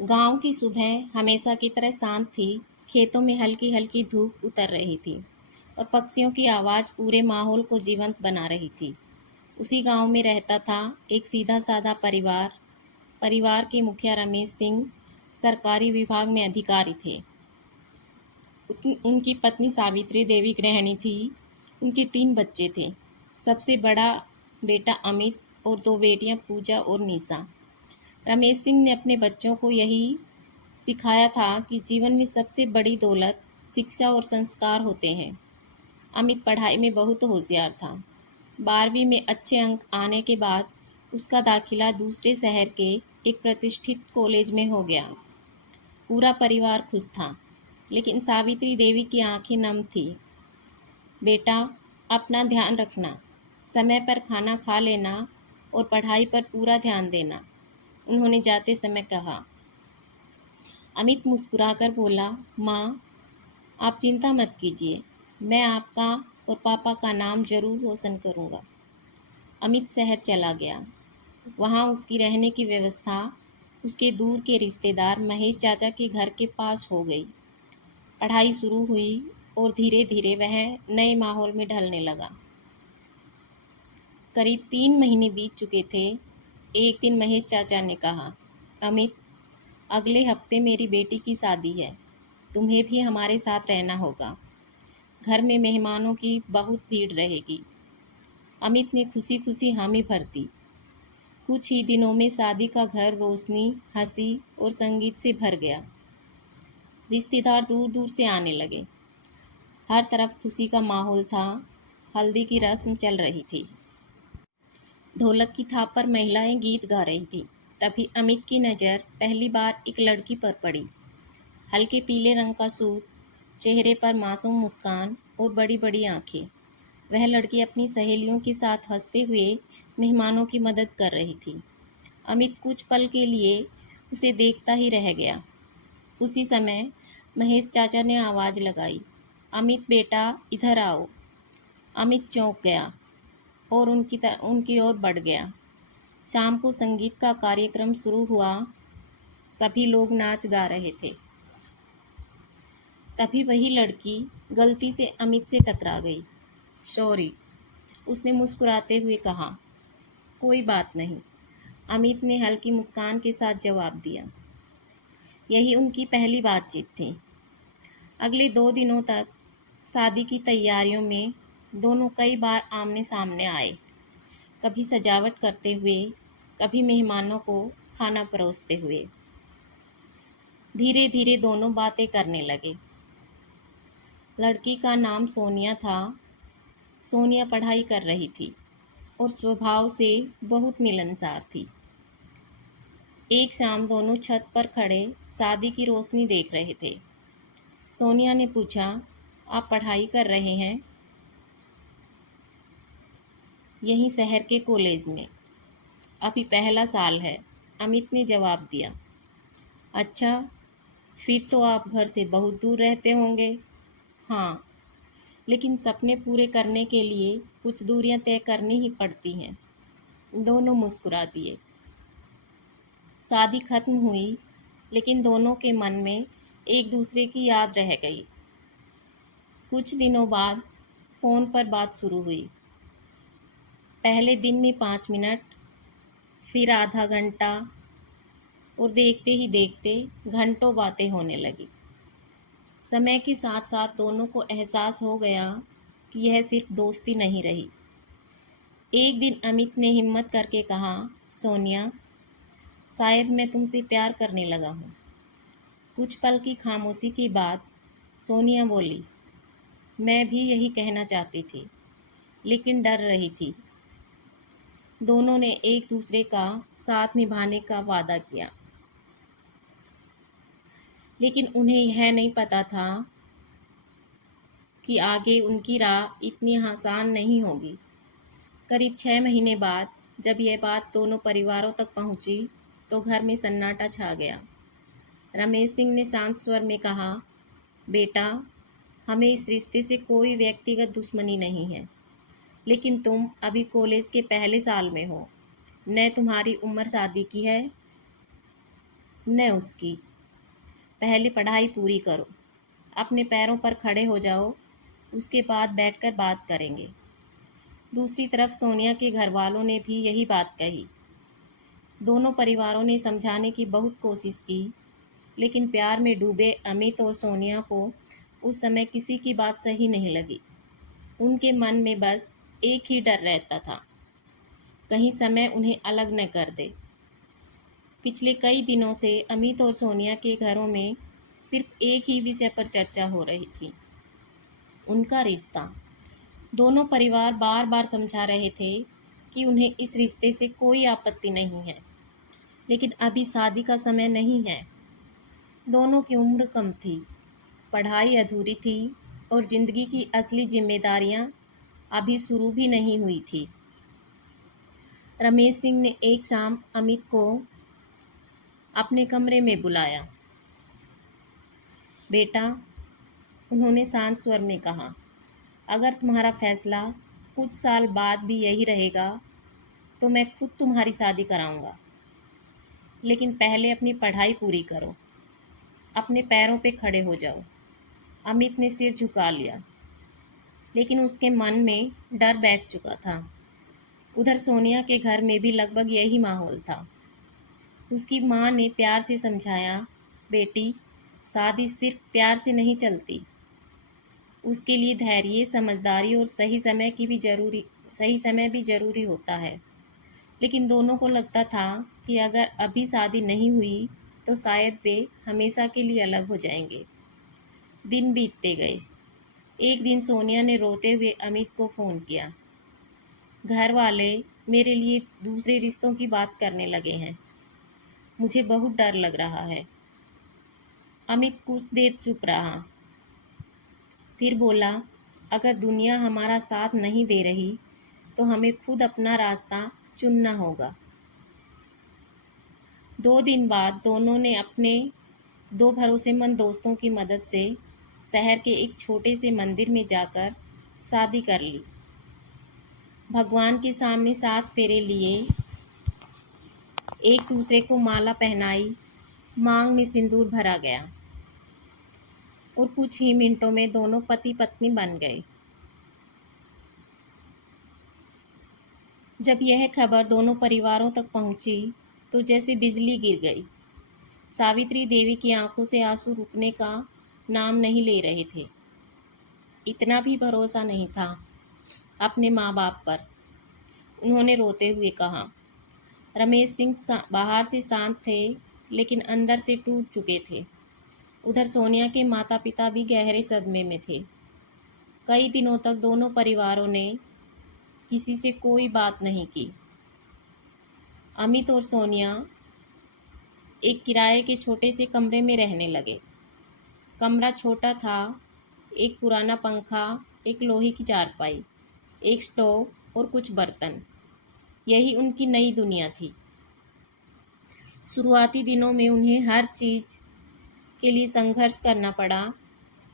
गांव की सुबह हमेशा की तरह शांत थी। खेतों में हल्की हल्की धूप उतर रही थी और पक्षियों की आवाज़ पूरे माहौल को जीवंत बना रही थी। उसी गांव में रहता था एक सीधा साधा परिवार। परिवार के मुखिया रमेश सिंह सरकारी विभाग में अधिकारी थे। उनकी पत्नी सावित्री देवी गृहिणी थी। उनके 3 बच्चे थे। सबसे बड़ा बेटा अमित और 2 बेटियां पूजा और निशा। रमेश सिंह ने अपने बच्चों को यही सिखाया था कि जीवन में सबसे बड़ी दौलत शिक्षा और संस्कार होते हैं। अमित पढ़ाई में बहुत होशियार था। 12वीं में अच्छे अंक आने के बाद उसका दाखिला दूसरे शहर के एक प्रतिष्ठित कॉलेज में हो गया। पूरा परिवार खुश था, लेकिन सावित्री देवी की आंखें नम थीं। बेटा, अपना ध्यान रखना, समय पर खाना खा लेना और पढ़ाई पर पूरा ध्यान देना, उन्होंने जाते समय कहा। अमित मुस्कुराकर बोला, माँ, आप चिंता मत कीजिए, मैं आपका और पापा का नाम जरूर रोशन करूँगा। अमित शहर चला गया। वहाँ उसकी रहने की व्यवस्था उसके दूर के रिश्तेदार महेश चाचा के घर के पास हो गई। पढ़ाई शुरू हुई और धीरे धीरे वह नए माहौल में ढलने लगा। करीब 3 महीने बीत चुके थे। एक दिन महेश चाचा ने कहा, अमित, अगले हफ्ते मेरी बेटी की शादी है। तुम्हें भी हमारे साथ रहना होगा। घर में मेहमानों की बहुत भीड़ रहेगी। अमित ने खुशी खुशी हामी भर दी। कुछ ही दिनों में शादी का घर रोशनी, हंसी और संगीत से भर गया। रिश्तेदार दूर दूर से आने लगे। हर तरफ खुशी का माहौल था। हल्दी की रस्म चल रही थी। ढोलक की थाप पर महिलाएं गीत गा रही थी। तभी अमित की नज़र पहली बार एक लड़की पर पड़ी। हल्के पीले रंग का सूट, चेहरे पर मासूम मुस्कान और बड़ी बड़ी आंखें। वह लड़की अपनी सहेलियों के साथ हंसते हुए मेहमानों की मदद कर रही थी। अमित कुछ पल के लिए उसे देखता ही रह गया। उसी समय महेश चाचा ने आवाज़ लगाई, अमित बेटा, इधर आओ। अमित चौंक गया और उनकी ओर बढ़ गया। शाम को संगीत का कार्यक्रम शुरू हुआ। सभी लोग नाच गा रहे थे। तभी वही लड़की गलती से अमित से टकरा गई। सॉरी, उसने मुस्कुराते हुए कहा। कोई बात नहीं, अमित ने हल्की मुस्कान के साथ जवाब दिया। यही उनकी पहली बातचीत थी। अगले 2 दिनों तक शादी की तैयारियों में दोनों कई बार आमने सामने आए। कभी सजावट करते हुए, कभी मेहमानों को खाना परोसते हुए। धीरे धीरे दोनों बातें करने लगे। लड़की का नाम सोनिया था। सोनिया पढ़ाई कर रही थी और स्वभाव से बहुत मिलनसार थी। एक शाम दोनों छत पर खड़े शादी की रोशनी देख रहे थे। सोनिया ने पूछा, आप पढ़ाई कर रहे हैं? यहीं शहर के कॉलेज में। अभी पहला साल है, अमित ने जवाब दिया। अच्छा, फिर तो आप घर से बहुत दूर रहते होंगे। हाँ, लेकिन सपने पूरे करने के लिए कुछ दूरियां तय करनी ही पड़ती हैं। दोनों मुस्कुरा दिए। शादी खत्म हुई, लेकिन दोनों के मन में एक दूसरे की याद रह गई। कुछ दिनों बाद फ़ोन पर बात शुरू हुई। पहले दिन में 5 मिनट, फिर आधा घंटा, और देखते ही देखते घंटों बातें होने लगी। समय के साथ साथ दोनों को एहसास हो गया कि यह सिर्फ दोस्ती नहीं रही। एक दिन अमित ने हिम्मत करके कहा, सोनिया, शायद मैं तुमसे प्यार करने लगा हूँ। कुछ पल की खामोशी के बाद सोनिया बोली, मैं भी यही कहना चाहती थी, लेकिन डर रही थी। दोनों ने एक दूसरे का साथ निभाने का वादा किया, लेकिन उन्हें यह नहीं पता था कि आगे उनकी राह इतनी आसान नहीं होगी। करीब 6 महीने बाद जब यह बात दोनों परिवारों तक पहुंची, तो घर में सन्नाटा छा गया। रमेश सिंह ने शांत स्वर में कहा, बेटा, हमें इस रिश्ते से कोई व्यक्तिगत दुश्मनी नहीं है, लेकिन तुम अभी कॉलेज के पहले साल में हो। न तुम्हारी उम्र शादी की है, न उसकी। पहले पढ़ाई पूरी करो, अपने पैरों पर खड़े हो जाओ, उसके बाद बैठकर बात करेंगे। दूसरी तरफ सोनिया के घर वालों ने भी यही बात कही। दोनों परिवारों ने समझाने की बहुत कोशिश की, लेकिन प्यार में डूबे अमित और सोनिया को उस समय किसी की बात सही नहीं लगी। उनके मन में बस एक ही डर रहता था, कहीं समय उन्हें अलग न कर दे। पिछले कई दिनों से अमित और सोनिया के घरों में सिर्फ एक ही विषय पर चर्चा हो रही थी, उनका रिश्ता। दोनों परिवार बार बार समझा रहे थे कि उन्हें इस रिश्ते से कोई आपत्ति नहीं है, लेकिन अभी शादी का समय नहीं है। दोनों की उम्र कम थी, पढ़ाई अधूरी थी और जिंदगी की असली जिम्मेदारियां अभी शुरू भी नहीं हुई थी। रमेश सिंह ने एक शाम अमित को अपने कमरे में बुलाया। बेटा, उन्होंने शांत स्वर में कहा, अगर तुम्हारा फैसला कुछ साल बाद भी यही रहेगा तो मैं खुद तुम्हारी शादी कराऊंगा, लेकिन पहले अपनी पढ़ाई पूरी करो, अपने पैरों पे खड़े हो जाओ। अमित ने सिर झुका लिया, लेकिन उसके मन में डर बैठ चुका था। उधर सोनिया के घर में भी लगभग यही माहौल था। उसकी माँ ने प्यार से समझाया, बेटी, शादी सिर्फ प्यार से नहीं चलती, उसके लिए धैर्य, समझदारी और सही समय भी जरूरी होता है। लेकिन दोनों को लगता था कि अगर अभी शादी नहीं हुई तो शायद वे हमेशा के लिए अलग हो जाएंगे। दिन बीतते गए। एक दिन सोनिया ने रोते हुए अमित को फ़ोन किया। घर वाले मेरे लिए दूसरे रिश्तों की बात करने लगे हैं, मुझे बहुत डर लग रहा है। अमित कुछ देर चुप रहा, फिर बोला, अगर दुनिया हमारा साथ नहीं दे रही तो हमें खुद अपना रास्ता चुनना होगा। 2 दिन बाद दोनों ने अपने 2 भरोसेमंद दोस्तों की मदद से शहर के एक छोटे से मंदिर में जाकर शादी कर ली। भगवान के सामने 7 फेरे लिए, एक दूसरे को माला पहनाई, मांग में सिंदूर भरा गया और कुछ ही मिनटों में दोनों पति पत्नी बन गए। जब यह खबर दोनों परिवारों तक पहुंची तो जैसे बिजली गिर गई। सावित्री देवी की आंखों से आंसू रुकने का नाम नहीं ले रहे थे। इतना भी भरोसा नहीं था अपने माँ बाप पर। उन्होंने रोते हुए कहा। रमेश सिंह बाहर से शांत थे, लेकिन अंदर से टूट चुके थे। उधर सोनिया के माता पिता भी गहरे सदमे में थे। कई दिनों तक दोनों परिवारों ने किसी से कोई बात नहीं की। अमित और सोनिया एक किराए के छोटे से कमरे में रहने लगे। कमरा छोटा था, एक पुराना पंखा, एक लोहे की चारपाई, एक स्टोव और कुछ बर्तन, यही उनकी नई दुनिया थी। शुरुआती दिनों में उन्हें हर चीज़ के लिए संघर्ष करना पड़ा।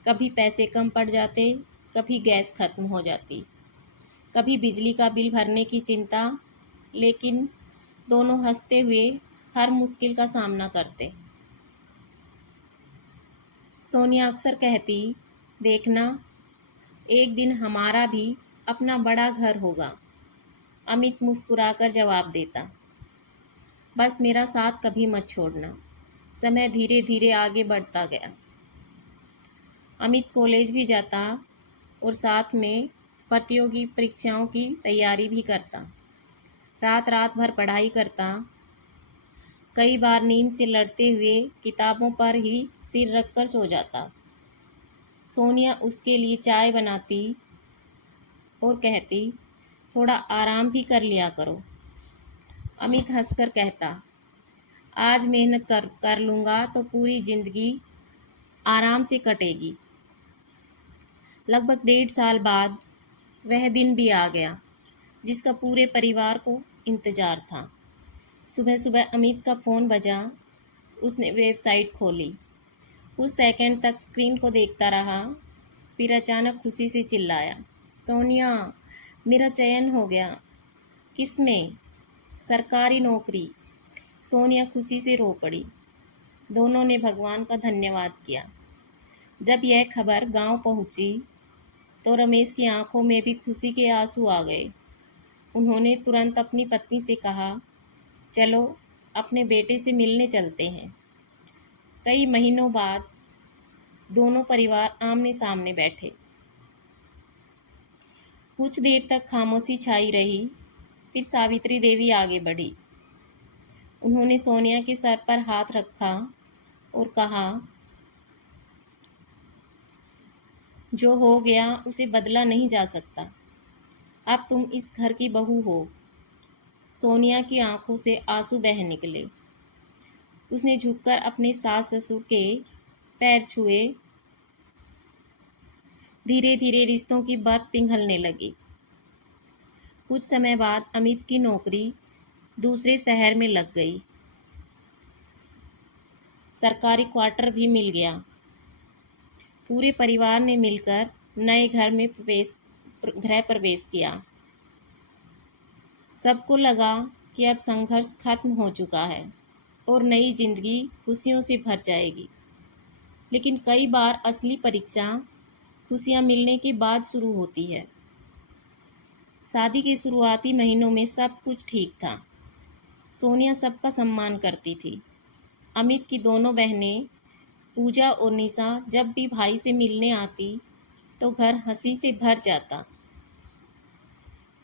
कभी पैसे कम पड़ जाते, कभी गैस खत्म हो जाती, कभी बिजली का बिल भरने की चिंता, लेकिन दोनों हंसते हुए हर मुश्किल का सामना करते। सोनिया अक्सर कहती, देखना, एक दिन हमारा भी अपना बड़ा घर होगा। अमित मुस्कुराकर जवाब देता, बस मेरा साथ कभी मत छोड़ना। समय धीरे धीरे आगे बढ़ता गया। अमित कॉलेज भी जाता और साथ में प्रतियोगी परीक्षाओं की तैयारी भी करता। रात रात भर पढ़ाई करता, कई बार नींद से लड़ते हुए किताबों पर ही सिर रखकर सो जाता। सोनिया उसके लिए चाय बनाती और कहती, थोड़ा आराम भी कर लिया करो। अमित हंसकर कहता, आज मेहनत कर लूँगा तो पूरी ज़िंदगी आराम से कटेगी। लगभग 1.5 साल बाद वह दिन भी आ गया जिसका पूरे परिवार को इंतज़ार था। सुबह सुबह अमित का फ़ोन बजा। उसने वेबसाइट खोली, कुछ सेकंड तक स्क्रीन को देखता रहा, फिर अचानक खुशी से चिल्लाया, सोनिया, मेरा चयन हो गया। किस में? सरकारी नौकरी। सोनिया खुशी से रो पड़ी। दोनों ने भगवान का धन्यवाद किया। जब यह खबर गांव पहुंची तो रमेश की आंखों में भी खुशी के आंसू आ गए। उन्होंने तुरंत अपनी पत्नी से कहा, चलो अपने बेटे से मिलने चलते हैं। कई महीनों बाद दोनों परिवार आमने सामने बैठे। कुछ देर तक खामोशी छाई रही। फिर सावित्री देवी आगे बढ़ी। उन्होंने सोनिया के सर पर हाथ रखा और कहा, जो हो गया उसे बदला नहीं जा सकता। अब तुम इस घर की बहू हो। सोनिया की आंखों से आंसू बह निकले। उसने झुककर अपने सास ससुर के पैर छुए। धीरे धीरे रिश्तों की बर्फ पिघलने लगी। कुछ समय बाद अमित की नौकरी दूसरे शहर में लग गई। सरकारी क्वार्टर भी मिल गया। पूरे परिवार ने मिलकर नए घर में गृह प्रवेश किया। सबको लगा कि अब संघर्ष खत्म हो चुका है और नई जिंदगी खुशियों से भर जाएगी। लेकिन कई बार असली परीक्षा खुशियां मिलने के बाद शुरू होती है। शादी के शुरुआती महीनों में सब कुछ ठीक था। सोनिया सबका सम्मान करती थी। अमित की दोनों बहनें पूजा और निशा जब भी भाई से मिलने आती तो घर हंसी से भर जाता।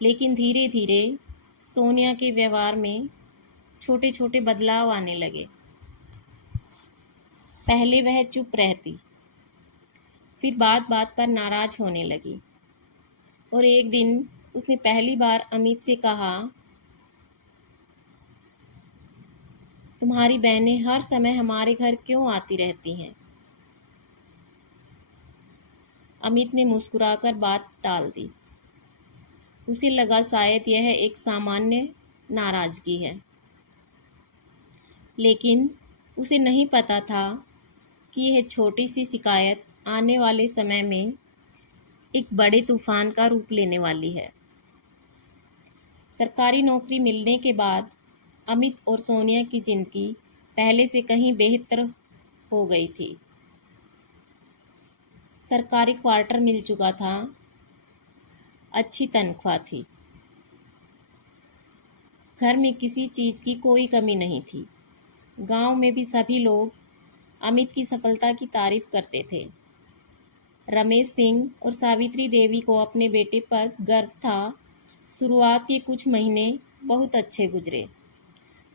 लेकिन धीरे धीरे सोनिया के व्यवहार में छोटे छोटे बदलाव आने लगे। पहले वह चुप रहती, फिर बात बात पर नाराज होने लगी और एक दिन उसने पहली बार अमित से कहा, तुम्हारी बहनें हर समय हमारे घर क्यों आती रहती हैं? अमित ने मुस्कुराकर बात टाल दी। उसे लगा शायद यह एक सामान्य नाराजगी है। लेकिन उसे नहीं पता था कि यह छोटी सी शिकायत आने वाले समय में एक बड़े तूफान का रूप लेने वाली है। सरकारी नौकरी मिलने के बाद अमित और सोनिया की जिंदगी पहले से कहीं बेहतर हो गई थी। सरकारी क्वार्टर मिल चुका था, अच्छी तनख्वाह थी, घर में किसी चीज़ की कोई कमी नहीं थी। गांव में भी सभी लोग अमित की सफलता की तारीफ करते थे। रमेश सिंह और सावित्री देवी को अपने बेटे पर गर्व था। शुरुआत के कुछ महीने बहुत अच्छे गुजरे।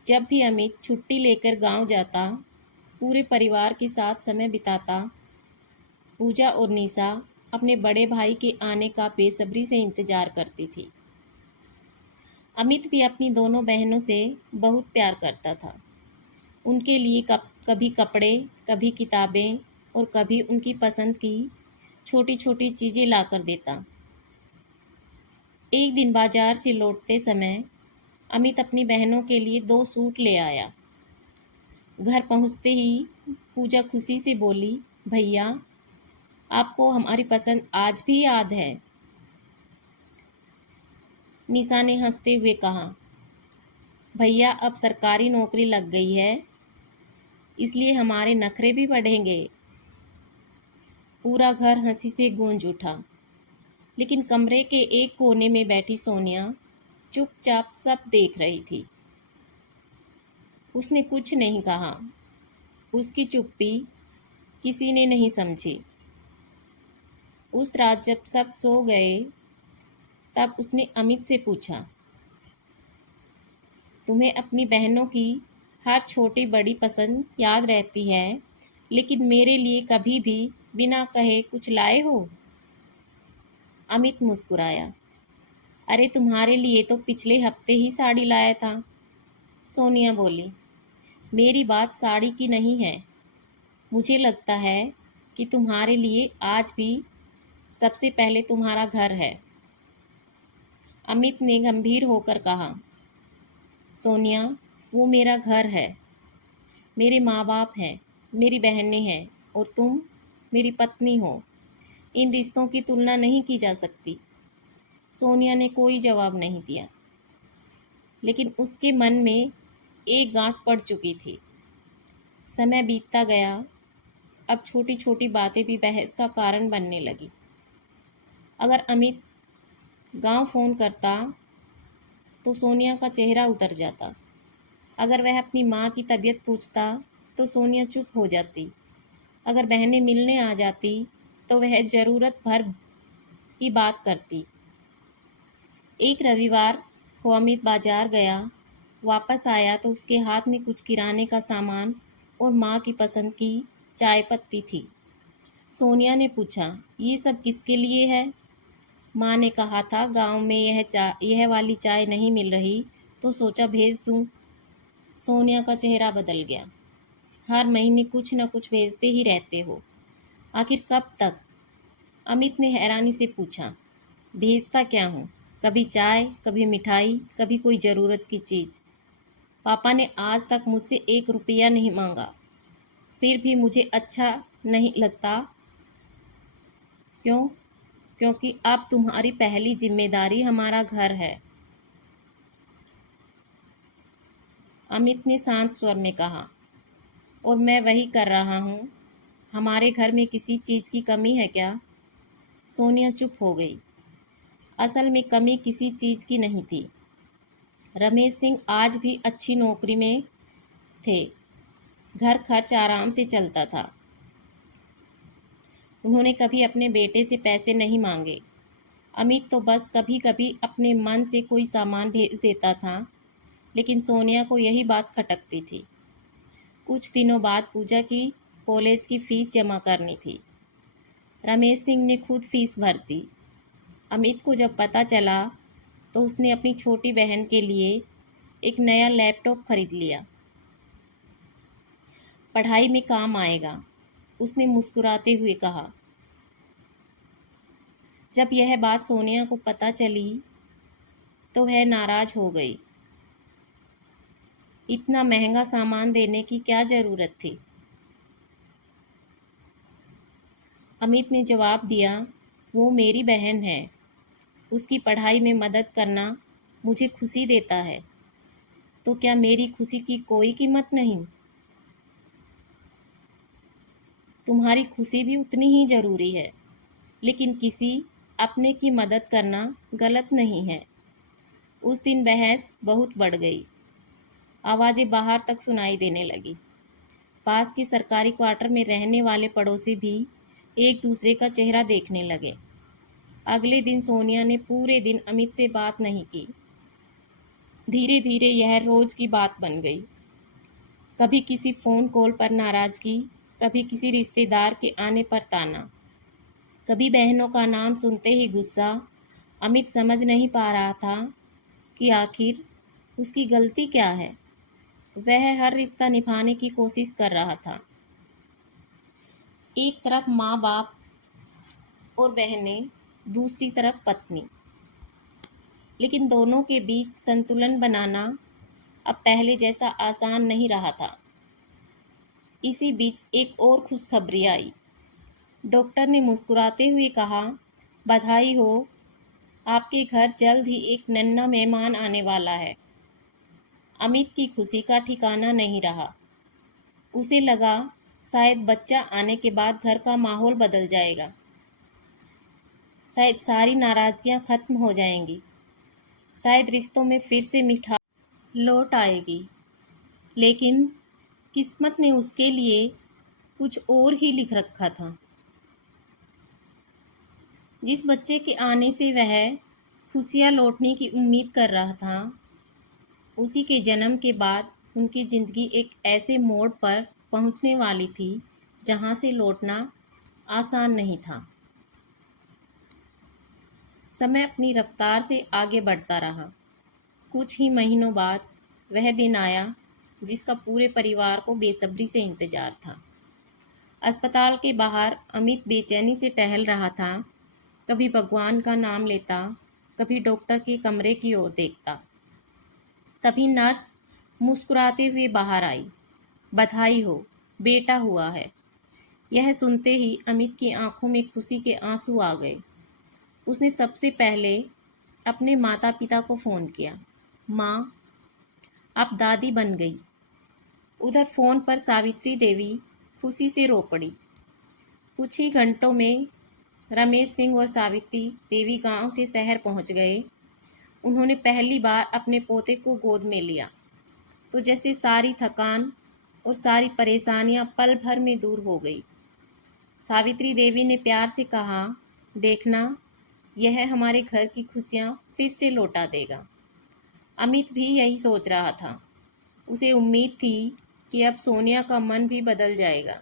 जब भी अमित छुट्टी लेकर गांव जाता, पूरे परिवार के साथ समय बिताता। पूजा और निशा अपने बड़े भाई के आने का बेसब्री से इंतजार करती थी। अमित भी अपनी दोनों बहनों से बहुत प्यार करता था। उनके लिए कभी कपड़े, कभी किताबें और कभी उनकी पसंद की छोटी छोटी चीज़ें ला कर देता। एक दिन बाजार से लौटते समय अमित अपनी बहनों के लिए 2 सूट ले आया। घर पहुंचते ही पूजा खुशी से बोली, भैया आपको हमारी पसंद आज भी याद है? निशा ने हंसते हुए कहा, भैया अब सरकारी नौकरी लग गई है, इसलिए हमारे नखरे भी बढ़ेंगे। पूरा घर हंसी से गूंज उठा। लेकिन कमरे के एक कोने में बैठी सोनिया चुपचाप सब देख रही थी। उसने कुछ नहीं कहा। उसकी चुप्पी किसी ने नहीं समझी। उस रात जब सब सो गए तब उसने अमित से पूछा, तुम्हें अपनी बहनों की हर छोटी बड़ी पसंद याद रहती है, लेकिन मेरे लिए कभी भी बिना कहे कुछ लाए हो? अमित मुस्कुराया, अरे तुम्हारे लिए तो पिछले हफ्ते ही साड़ी लाया था। सोनिया बोली, मेरी बात साड़ी की नहीं है। मुझे लगता है कि तुम्हारे लिए आज भी सबसे पहले तुम्हारा घर है। अमित ने गंभीर होकर कहा, सोनिया वो मेरा घर है, मेरे माँ बाप हैं, मेरी बहनें हैं और तुम मेरी पत्नी हो। इन रिश्तों की तुलना नहीं की जा सकती। सोनिया ने कोई जवाब नहीं दिया, लेकिन उसके मन में एक गांठ पड़ चुकी थी। समय बीतता गया। अब छोटी छोटी बातें भी बहस का कारण बनने लगी। अगर अमित गांव फ़ोन करता तो सोनिया का चेहरा उतर जाता। अगर वह अपनी माँ की तबीयत पूछता तो सोनिया चुप हो जाती। अगर बहनें मिलने आ जाती तो वह ज़रूरत भर ही बात करती। एक रविवार को अमित बाजार गया। वापस आया तो उसके हाथ में कुछ किराने का सामान और माँ की पसंद की चाय पत्ती थी। सोनिया ने पूछा, ये सब किसके लिए है? माँ ने कहा था गांव में यह वाली चाय नहीं मिल रही तो सोचा भेज दूँ। सोनिया का चेहरा बदल गया। हर महीने कुछ न कुछ भेजते ही रहते हो, आखिर कब तक? अमित ने हैरानी से पूछा। भेजता क्या हूँ? कभी चाय, कभी मिठाई, कभी कोई ज़रूरत की चीज़। पापा ने आज तक मुझसे 1 रुपया नहीं मांगा। फिर भी मुझे अच्छा नहीं लगता। क्यों? क्योंकि अब तुम्हारी पहली जिम्मेदारी हमारा घर है, अमित ने शांत स्वर में कहा। और मैं वही कर रहा हूँ। हमारे घर में किसी चीज़ की कमी है क्या? सोनिया चुप हो गई। असल में कमी किसी चीज़ की नहीं थी। रमेश सिंह आज भी अच्छी नौकरी में थे। घर खर्च आराम से चलता था। उन्होंने कभी अपने बेटे से पैसे नहीं मांगे। अमित तो बस कभी कभी अपने मन से कोई सामान भेज देता था, लेकिन सोनिया को यही बात खटकती थी। कुछ दिनों बाद पूजा की कॉलेज की फ़ीस जमा करनी थी। रमेश सिंह ने खुद फीस भर दी। अमित को जब पता चला तो उसने अपनी छोटी बहन के लिए एक नया लैपटॉप खरीद लिया। पढ़ाई में काम आएगा, उसने मुस्कुराते हुए कहा। जब यह बात सोनिया को पता चली तो वह नाराज़ हो गई। इतना महंगा सामान देने की क्या ज़रूरत थी? अमित ने जवाब दिया, वो मेरी बहन है। उसकी पढ़ाई में मदद करना मुझे खुशी देता है। तो क्या मेरी खुशी की कोई कीमत नहीं? तुम्हारी खुशी भी उतनी ही ज़रूरी है, लेकिन किसी अपने की मदद करना गलत नहीं है। उस दिन बहस बहुत बढ़ गई। आवाज़ें बाहर तक सुनाई देने लगी। पास के सरकारी क्वार्टर में रहने वाले पड़ोसी भी एक दूसरे का चेहरा देखने लगे। अगले दिन सोनिया ने पूरे दिन अमित से बात नहीं की। धीरे धीरे यह रोज़ की बात बन गई। कभी किसी फ़ोन कॉल पर नाराज़गी, कभी किसी रिश्तेदार के आने पर ताना, कभी बहनों का नाम सुनते ही गुस्सा। अमित समझ नहीं पा रहा था कि आखिर उसकी गलती क्या है। वह हर रिश्ता निभाने की कोशिश कर रहा था। एक तरफ माँ बाप और बहनें, दूसरी तरफ पत्नी, लेकिन दोनों के बीच संतुलन बनाना अब पहले जैसा आसान नहीं रहा था। इसी बीच एक और खुशखबरी आई। डॉक्टर ने मुस्कुराते हुए कहा, बधाई हो, आपके घर जल्द ही एक नन्हा मेहमान आने वाला है। अमित की खुशी का ठिकाना नहीं रहा। उसे लगा शायद बच्चा आने के बाद घर का माहौल बदल जाएगा, शायद सारी नाराज़गियाँ ख़त्म हो जाएंगी, शायद रिश्तों में फिर से मिठास लौट आएगी। लेकिन किस्मत ने उसके लिए कुछ और ही लिख रखा था। जिस बच्चे के आने से वह खुशियाँ लौटने की उम्मीद कर रहा था, उसी के जन्म के बाद उनकी ज़िंदगी एक ऐसे मोड़ पर पहुंचने वाली थी जहां से लौटना आसान नहीं था। समय अपनी रफ्तार से आगे बढ़ता रहा। कुछ ही महीनों बाद वह दिन आया जिसका पूरे परिवार को बेसब्री से इंतजार था। अस्पताल के बाहर अमित बेचैनी से टहल रहा था। कभी भगवान का नाम लेता, कभी डॉक्टर के कमरे की ओर देखता। तभी नर्स मुस्कुराते हुए बाहर आई। बधाई हो, बेटा हुआ है। यह सुनते ही अमित की आंखों में खुशी के आंसू आ गए। उसने सबसे पहले अपने माता पिता को फ़ोन किया। माँ, आप दादी बन गई। उधर फ़ोन पर सावित्री देवी खुशी से रो पड़ी। कुछ ही घंटों में रमेश सिंह और सावित्री देवी गांव से शहर पहुंच गए। उन्होंने पहली बार अपने पोते को गोद में लिया तो जैसे सारी थकान और सारी परेशानियां पल भर में दूर हो गई। सावित्री देवी ने प्यार से कहा, देखना, यह हमारे घर की खुशियां फिर से लौटा देगा। अमित भी यही सोच रहा था। उसे उम्मीद थी कि अब सोनिया का मन भी बदल जाएगा।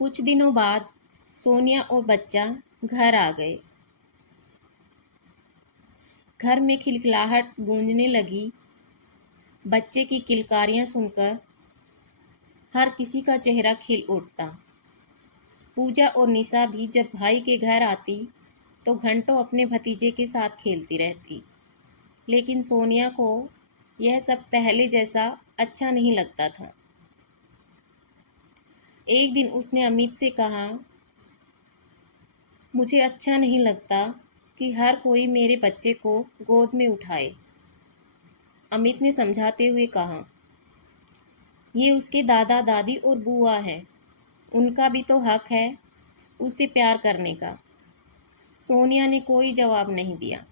कुछ दिनों बाद सोनिया और बच्चा घर आ गए। घर में खिलखिलाहट गूंजने लगी। बच्चे की किलकारियां सुनकर हर किसी का चेहरा खिल उठता। पूजा और निशा भी जब भाई के घर आती तो घंटों अपने भतीजे के साथ खेलती रहती। लेकिन सोनिया को यह सब पहले जैसा अच्छा नहीं लगता था। एक दिन उसने अमित से कहा, मुझे अच्छा नहीं लगता कि हर कोई मेरे बच्चे को गोद में उठाए। अमित ने समझाते हुए कहा, ये उसके दादा दादी और बुआ हैं, उनका भी तो हक है उससे प्यार करने का। सोनिया ने कोई जवाब नहीं दिया,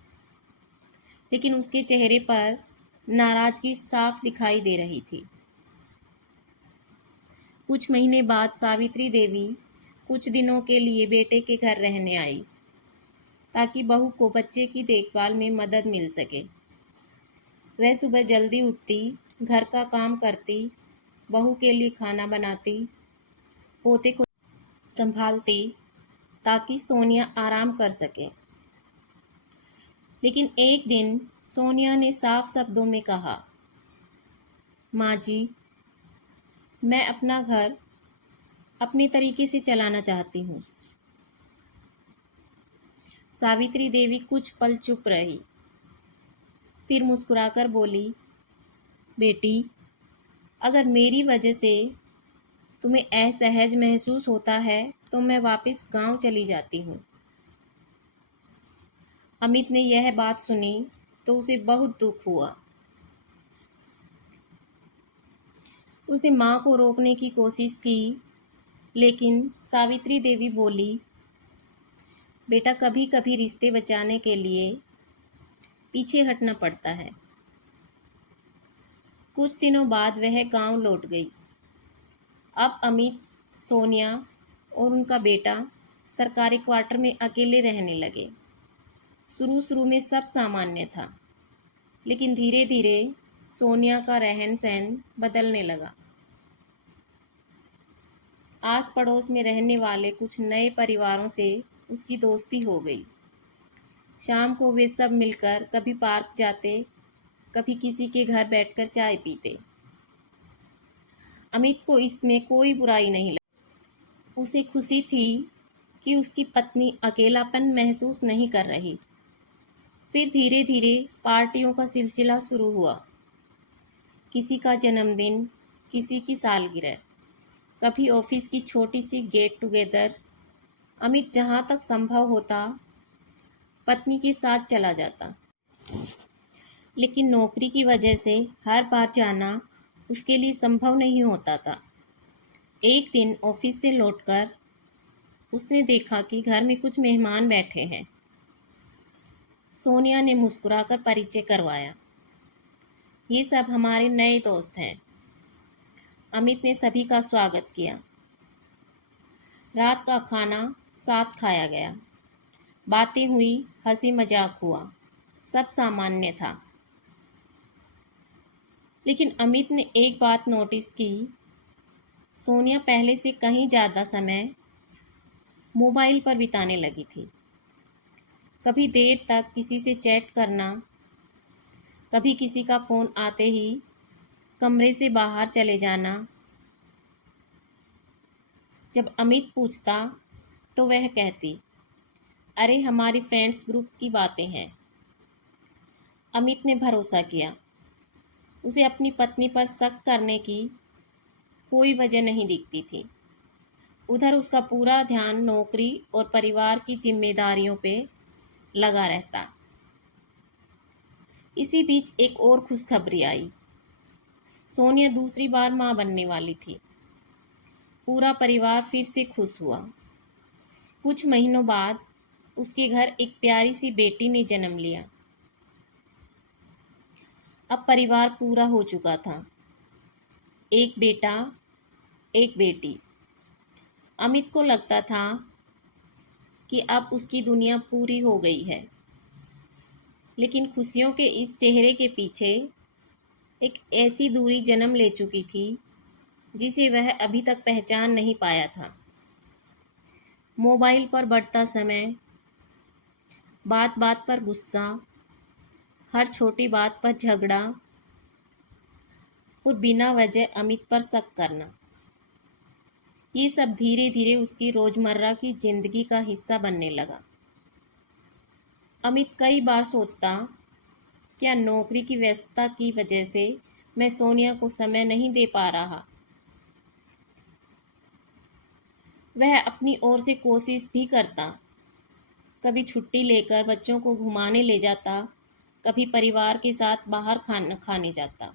लेकिन उसके चेहरे पर नाराजगी साफ दिखाई दे रही थी। कुछ महीने बाद सावित्री देवी कुछ दिनों के लिए बेटे के घर रहने आई, ताकि बहू को बच्चे की देखभाल में मदद मिल सके। वह सुबह जल्दी उठती, घर का काम करती, बहू के लिए खाना बनाती, पोते को संभालती, ताकि सोनिया आराम कर सके। लेकिन एक दिन सोनिया ने साफ शब्दों में कहा, माँ जी, मैं अपना घर अपने तरीके से चलाना चाहती हूँ। सावित्री देवी कुछ पल चुप रही, फिर मुस्कुराकर बोली, बेटी, अगर मेरी वजह से तुम्हें असहज महसूस होता है तो मैं वापस गांव चली जाती हूँ। अमित ने यह बात सुनी तो उसे बहुत दुख हुआ। उसने माँ को रोकने की कोशिश की, लेकिन सावित्री देवी बोली, बेटा, कभी कभी रिश्ते बचाने के लिए पीछे हटना पड़ता है। कुछ दिनों बाद वह गांव लौट गई। अब अमित, सोनिया और उनका बेटा सरकारी क्वार्टर में अकेले रहने लगे। शुरू शुरू में सब सामान्य था, लेकिन धीरे धीरे सोनिया का रहन सहन बदलने लगा। आस पड़ोस में रहने वाले कुछ नए परिवारों से उसकी दोस्ती हो गई। शाम को वे सब मिलकर कभी पार्क जाते, कभी किसी के घर बैठकर चाय पीते। अमित को इसमें कोई बुराई नहीं लगी। उसे खुशी थी कि उसकी पत्नी अकेलापन महसूस नहीं कर रही। फिर धीरे धीरे पार्टियों का सिलसिला शुरू हुआ। किसी का जन्मदिन, किसी की सालगिरह, कभी ऑफिस की छोटी सी गेट टुगेदर। अमित जहाँ तक संभव होता पत्नी के साथ चला जाता, लेकिन नौकरी की वजह से हर बार जाना उसके लिए संभव नहीं होता था। एक दिन ऑफिस से लौटकर उसने देखा कि घर में कुछ मेहमान बैठे हैं। सोनिया ने मुस्कुराकर परिचय करवाया, ये सब हमारे नए दोस्त हैं। अमित ने सभी का स्वागत किया। रात का खाना साथ खाया गया, बातें हुई, हंसी मजाक हुआ, सब सामान्य था। लेकिन अमित ने एक बात नोटिस की, सोनिया पहले से कहीं ज़्यादा समय मोबाइल पर बिताने लगी थी। कभी देर तक किसी से चैट करना, कभी किसी का फ़ोन आते ही कमरे से बाहर चले जाना। जब अमित पूछता तो वह कहती, अरे हमारी फ्रेंड्स ग्रुप की बातें हैं। अमित ने भरोसा किया, उसे अपनी पत्नी पर शक करने की कोई वजह नहीं दिखती थी। उधर उसका पूरा ध्यान नौकरी और परिवार की जिम्मेदारियों पे लगा रहता। इसी बीच एक और खुशखबरी आई। सोनिया दूसरी बार माँ बनने वाली थी। पूरा परिवार फिर से खुश हुआ। कुछ महीनों बाद उसके घर एक प्यारी सी बेटी ने जन्म लिया। अब परिवार पूरा हो चुका था, एक बेटा, एक बेटी। अमित को लगता था कि अब उसकी दुनिया पूरी हो गई है, लेकिन खुशियों के इस चेहरे के पीछे एक ऐसी दूरी जन्म ले चुकी थी जिसे वह अभी तक पहचान नहीं पाया था। मोबाइल पर बढ़ता समय, बात बात पर गुस्सा, हर छोटी बात पर झगड़ा और बिना वजह अमित पर शक करना, ये सब धीरे धीरे उसकी रोजमर्रा की जिंदगी का हिस्सा बनने लगा। अमित कई बार सोचता, क्या नौकरी की व्यस्तता की वजह से मैं सोनिया को समय नहीं दे पा रहा। वह अपनी ओर से कोशिश भी करता, कभी छुट्टी लेकर बच्चों को घुमाने ले जाता, कभी परिवार के साथ बाहर खाना खाने जाता,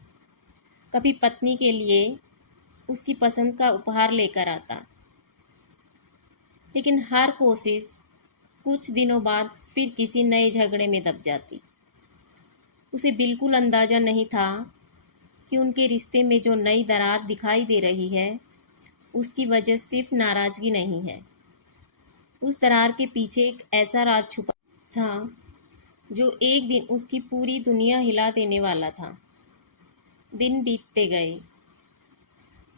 कभी पत्नी के लिए उसकी पसंद का उपहार लेकर आता। लेकिन हर कोशिश कुछ दिनों बाद फिर किसी नए झगड़े में दब जाती। उसे बिल्कुल अंदाज़ा नहीं था कि उनके रिश्ते में जो नई दरार दिखाई दे रही है, उसकी वजह सिर्फ नाराज़गी नहीं है। उस दरार के पीछे एक ऐसा राज छुपा था जो एक दिन उसकी पूरी दुनिया हिला देने वाला था। दिन बीतते गए।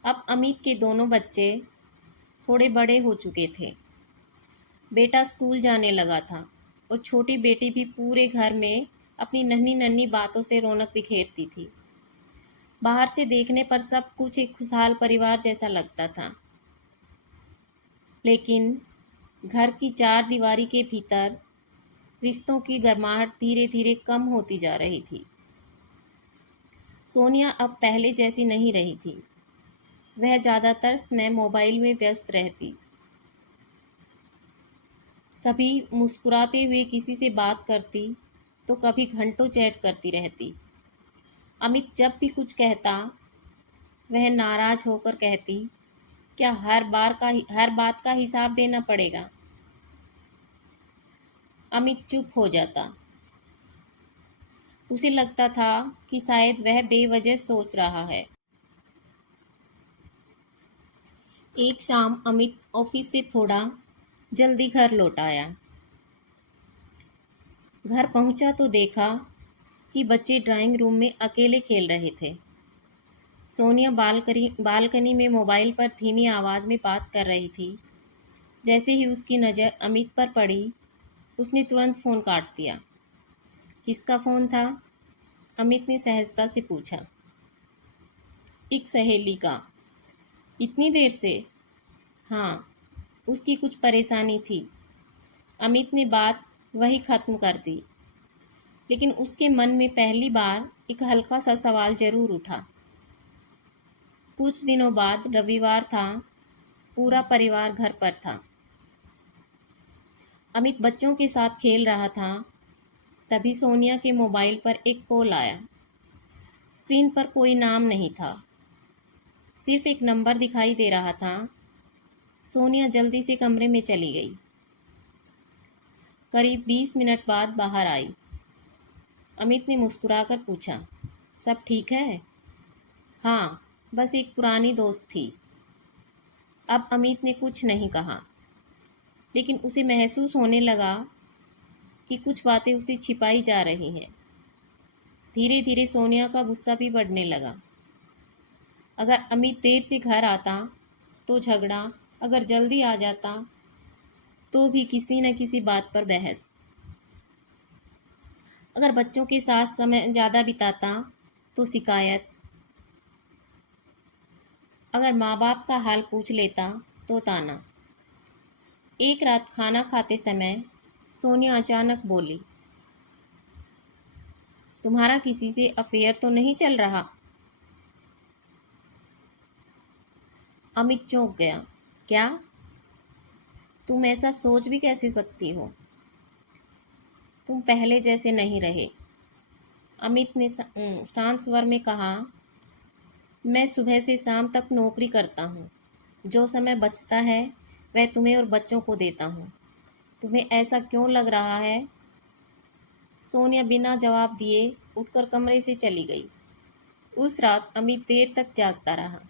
अब अमित के दोनों बच्चे थोड़े बड़े हो चुके थे। बेटा स्कूल जाने लगा था और छोटी बेटी भी पूरे घर में अपनी नन्ही नन्ही बातों से रौनक बिखेरती थी। बाहर से देखने पर सब कुछ एक खुशहाल परिवार जैसा लगता था, लेकिन घर की चार दीवारी के भीतर रिश्तों की गर्माहट धीरे धीरे कम होती जा रही थी। सोनिया अब पहले जैसी नहीं रही थी। वह ज़्यादातर समय मोबाइल में व्यस्त रहती, कभी मुस्कुराते हुए किसी से बात करती तो कभी घंटों चैट करती रहती। अमित जब भी कुछ कहता, वह नाराज होकर कहती, क्या हर बात का हिसाब देना पड़ेगा। अमित चुप हो जाता। उसे लगता था कि शायद वह बेवजह सोच रहा है। एक शाम अमित ऑफिस से थोड़ा जल्दी घर लौट आया। घर पहुंचा तो देखा कि बच्चे ड्राइंग रूम में अकेले खेल रहे थे। सोनिया बालकनी में मोबाइल पर धीमी आवाज़ में बात कर रही थी। जैसे ही उसकी नज़र अमित पर पड़ी, उसने तुरंत फ़ोन काट दिया। किसका फ़ोन था? अमित ने सहजता से पूछा। एक सहेली का। इतनी देर से? हाँ, उसकी कुछ परेशानी थी। अमित ने बात वही ख़त्म कर दी, लेकिन उसके मन में पहली बार एक हल्का सा सवाल जरूर उठा। कुछ दिनों बाद रविवार था। पूरा परिवार घर पर था। अमित बच्चों के साथ खेल रहा था। तभी सोनिया के मोबाइल पर एक कॉल आया। स्क्रीन पर कोई नाम नहीं था, सिर्फ एक नंबर दिखाई दे रहा था। सोनिया जल्दी से कमरे में चली गई। करीब 20 मिनट बाद बाहर आई। अमित ने मुस्कुराकर पूछा, सब ठीक है? हाँ, बस एक पुरानी दोस्त थी। अब अमित ने कुछ नहीं कहा, लेकिन उसे महसूस होने लगा कि कुछ बातें उसे छिपाई जा रही हैं। धीरे धीरे सोनिया का गुस्सा भी बढ़ने लगा। अगर अमित देर से घर आता तो झगड़ा, अगर जल्दी आ जाता तो भी किसी न किसी बात पर बहस, अगर बच्चों के साथ समय ज़्यादा बिताता तो शिकायत, अगर माँ बाप का हाल पूछ लेता तो ताना। एक रात खाना खाते समय सोनिया अचानक बोली, तुम्हारा किसी से अफेयर तो नहीं चल रहा? अमित चौंक गया। क्या? तुम ऐसा सोच भी कैसे सकती हो? तुम पहले जैसे नहीं रहे। अमित ने शांत स्वर में कहा, मैं सुबह से शाम तक नौकरी करता हूँ। जो समय बचता है वह तुम्हें और बच्चों को देता हूँ। तुम्हें ऐसा क्यों लग रहा है? सोनिया बिना जवाब दिए उठकर कमरे से चली गई। उस रात अमित देर तक जागता रहा।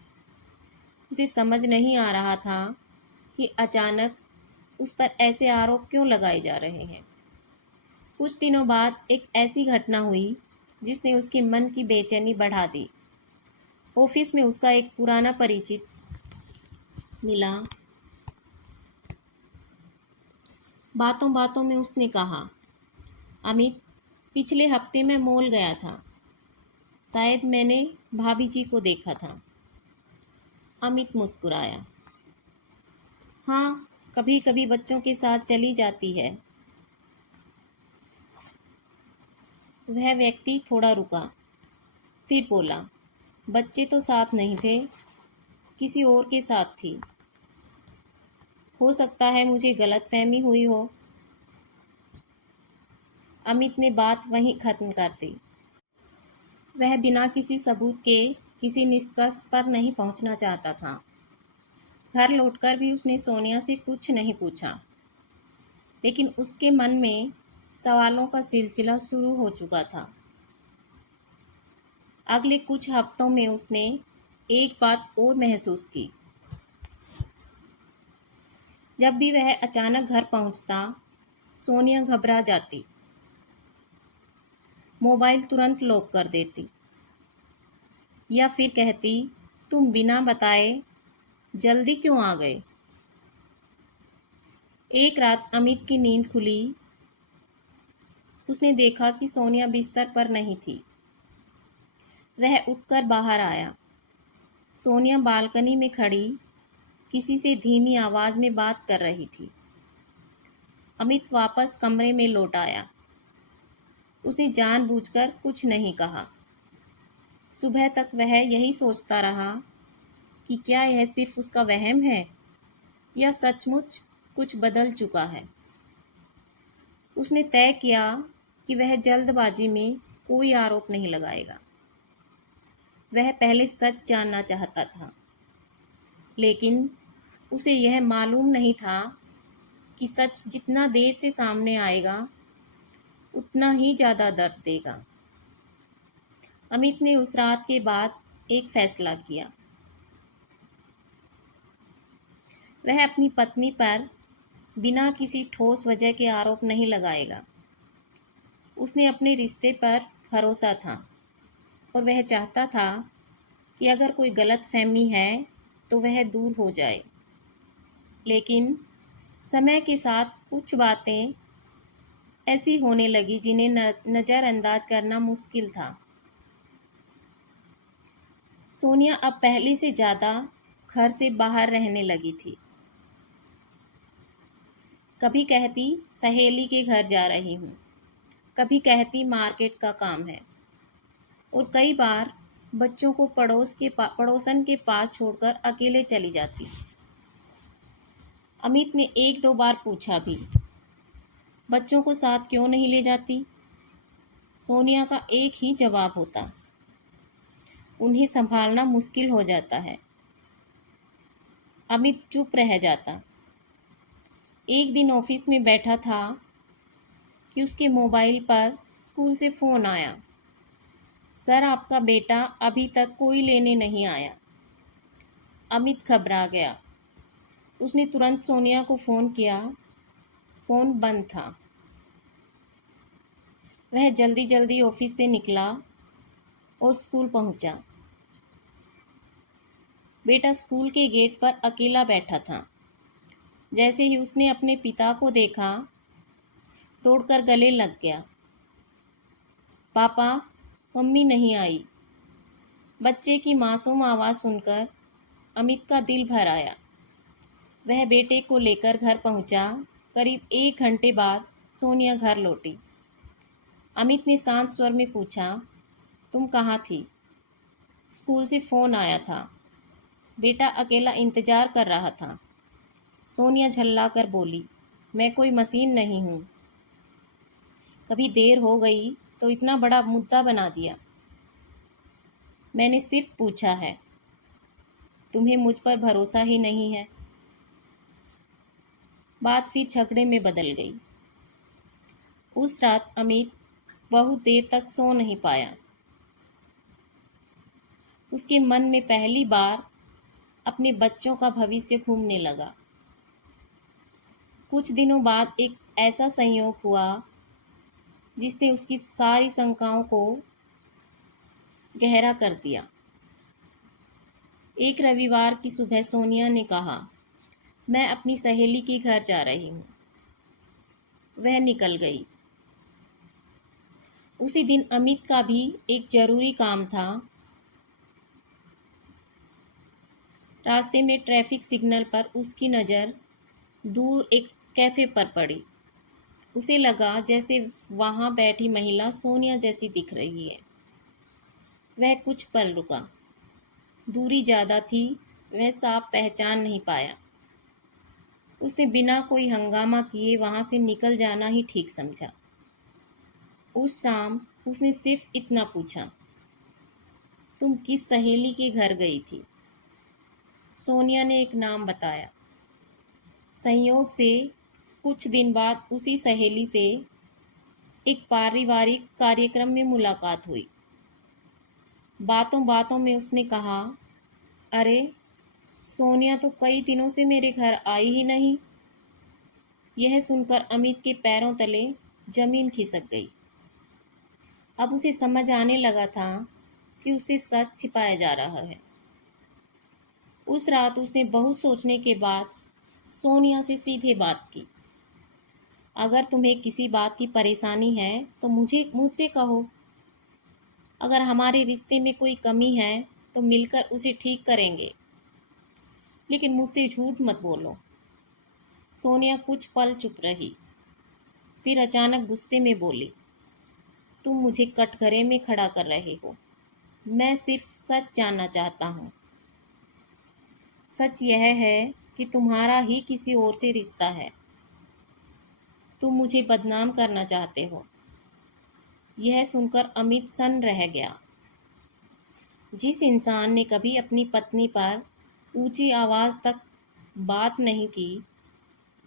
उसे समझ नहीं आ रहा था कि अचानक उस पर ऐसे आरोप क्यों लगाए जा रहे हैं। कुछ दिनों बाद एक ऐसी घटना हुई जिसने उसके मन की बेचैनी बढ़ा दी। ऑफिस में उसका एक पुराना परिचित मिला। बातों बातों में उसने कहा, अमित, पिछले हफ्ते मैं मॉल गया था। शायद मैंने भाभी जी को देखा था। अमित मुस्कुराया। हाँ, कभी कभी बच्चों के साथ चली जाती है। वह व्यक्ति थोड़ा रुका, फिर बोला, बच्चे तो साथ नहीं थे, किसी और के साथ थी। हो सकता है मुझे गलतफहमी हुई हो। अमित ने बात वहीं खत्म कर दी। वह बिना किसी सबूत के किसी निष्कर्ष पर नहीं पहुंचना चाहता था। घर लौटकर भी उसने सोनिया से कुछ नहीं पूछा, लेकिन उसके मन में सवालों का सिलसिला शुरू हो चुका था। अगले कुछ हफ्तों में उसने एक बात और महसूस की। जब भी वह अचानक घर पहुंचता, सोनिया घबरा जाती, मोबाइल तुरंत लॉक कर देती या फिर कहती, तुम बिना बताए जल्दी क्यों आ गए? एक रात अमित की नींद खुली। उसने देखा कि सोनिया बिस्तर पर नहीं थी। वह उठकर बाहर आया। सोनिया बालकनी में खड़ी किसी से धीमी आवाज में बात कर रही थी। अमित वापस कमरे में लौट आया। उसने जानबूझकर कुछ नहीं कहा। सुबह तक वह यही सोचता रहा कि क्या यह सिर्फ उसका वहम है या सचमुच कुछ बदल चुका है। उसने तय किया कि वह जल्दबाजी में कोई आरोप नहीं लगाएगा। वह पहले सच जानना चाहता था, लेकिन उसे यह मालूम नहीं था कि सच जितना देर से सामने आएगा उतना ही ज़्यादा दर्द देगा। अमित ने उस रात के बाद एक फैसला किया। वह अपनी पत्नी पर बिना किसी ठोस वजह के आरोप नहीं लगाएगा। उसने अपने रिश्ते पर भरोसा था और वह चाहता था कि अगर कोई गलतफहमी है तो वह दूर हो जाए। लेकिन समय के साथ कुछ बातें ऐसी होने लगी जिन्हें नज़रअंदाज करना मुश्किल था। सोनिया अब पहले से ज़्यादा घर से बाहर रहने लगी थी। कभी कहती सहेली के घर जा रही हूँ, कभी कहती मार्केट का काम है, और कई बार बच्चों को पड़ोसन के पास छोड़कर अकेले चली जाती। अमित ने एक दो बार पूछा भी, बच्चों को साथ क्यों नहीं ले जाती? सोनिया का एक ही जवाब होता, उन्हें संभालना मुश्किल हो जाता है। अमित चुप रह जाता। एक दिन ऑफिस में बैठा था कि उसके मोबाइल पर स्कूल से फ़ोन आया, सर आपका बेटा अभी तक कोई लेने नहीं आया। अमित घबरा गया। उसने तुरंत सोनिया को फ़ोन किया। फ़ोन बंद था। वह जल्दी जल्दी ऑफिस से निकला और स्कूल पहुंचा। बेटा स्कूल के गेट पर अकेला बैठा था। जैसे ही उसने अपने पिता को देखा, दौड़कर गले लग गया। पापा, मम्मी नहीं आई। बच्चे की मासूम आवाज़ सुनकर अमित का दिल भर आया। वह बेटे को लेकर घर पहुंचा। करीब 1 घंटे बाद सोनिया घर लौटी। अमित ने शांत स्वर में पूछा, तुम कहाँ थी? स्कूल से फ़ोन आया था, बेटा अकेला इंतज़ार कर रहा था। सोनिया झल्लाकर बोली, मैं कोई मशीन नहीं हूँ। कभी देर हो गई तो इतना बड़ा मुद्दा बना दिया। मैंने सिर्फ पूछा है। तुम्हें मुझ पर भरोसा ही नहीं है। बात फिर झगड़े में बदल गई। उस रात अमित बहुत देर तक सो नहीं पाया। उसके मन में पहली बार अपने बच्चों का भविष्य घूमने लगा। कुछ दिनों बाद एक ऐसा संयोग हुआ जिसने उसकी सारी शंकाओं को गहरा कर दिया। एक रविवार की सुबह सोनिया ने कहा, मैं अपनी सहेली के घर जा रही हूँ। वह निकल गई। उसी दिन अमित का भी एक जरूरी काम था। रास्ते में ट्रैफिक सिग्नल पर उसकी नज़र दूर एक कैफ़े पर पड़ी। उसे लगा जैसे वहाँ बैठी महिला सोनिया जैसी दिख रही है। वह कुछ पल रुका। दूरी ज़्यादा थी, वह साफ पहचान नहीं पाया। उसने बिना कोई हंगामा किए वहाँ से निकल जाना ही ठीक समझा। उस शाम उसने सिर्फ इतना पूछा, तुम किस सहेली के घर गई थी? सोनिया ने एक नाम बताया। संयोग से कुछ दिन बाद उसी सहेली से एक पारिवारिक कार्यक्रम में मुलाकात हुई। बातों बातों में उसने कहा, अरे सोनिया तो कई दिनों से मेरे घर आई ही नहीं। यह सुनकर अमित के पैरों तले जमीन खिसक गई। अब उसे समझ आने लगा था कि उससे सच छिपाया जा रहा है। उस रात उसने बहुत सोचने के बाद सोनिया से सीधे बात की। अगर तुम्हें किसी बात की परेशानी है तो मुझसे कहो। अगर हमारे रिश्ते में कोई कमी है तो मिलकर उसे ठीक करेंगे, लेकिन मुझसे झूठ मत बोलो। सोनिया कुछ पल चुप रही, फिर अचानक गुस्से में बोली, तुम मुझे कटघरे में खड़ा कर रहे हो। मैं सिर्फ सच जानना चाहता हूँ। सच यह है कि तुम्हारा ही किसी और से रिश्ता है। तुम मुझे बदनाम करना चाहते हो। यह सुनकर अमित सन्न रह गया। जिस इंसान ने कभी अपनी पत्नी पर ऊंची आवाज़ तक बात नहीं की,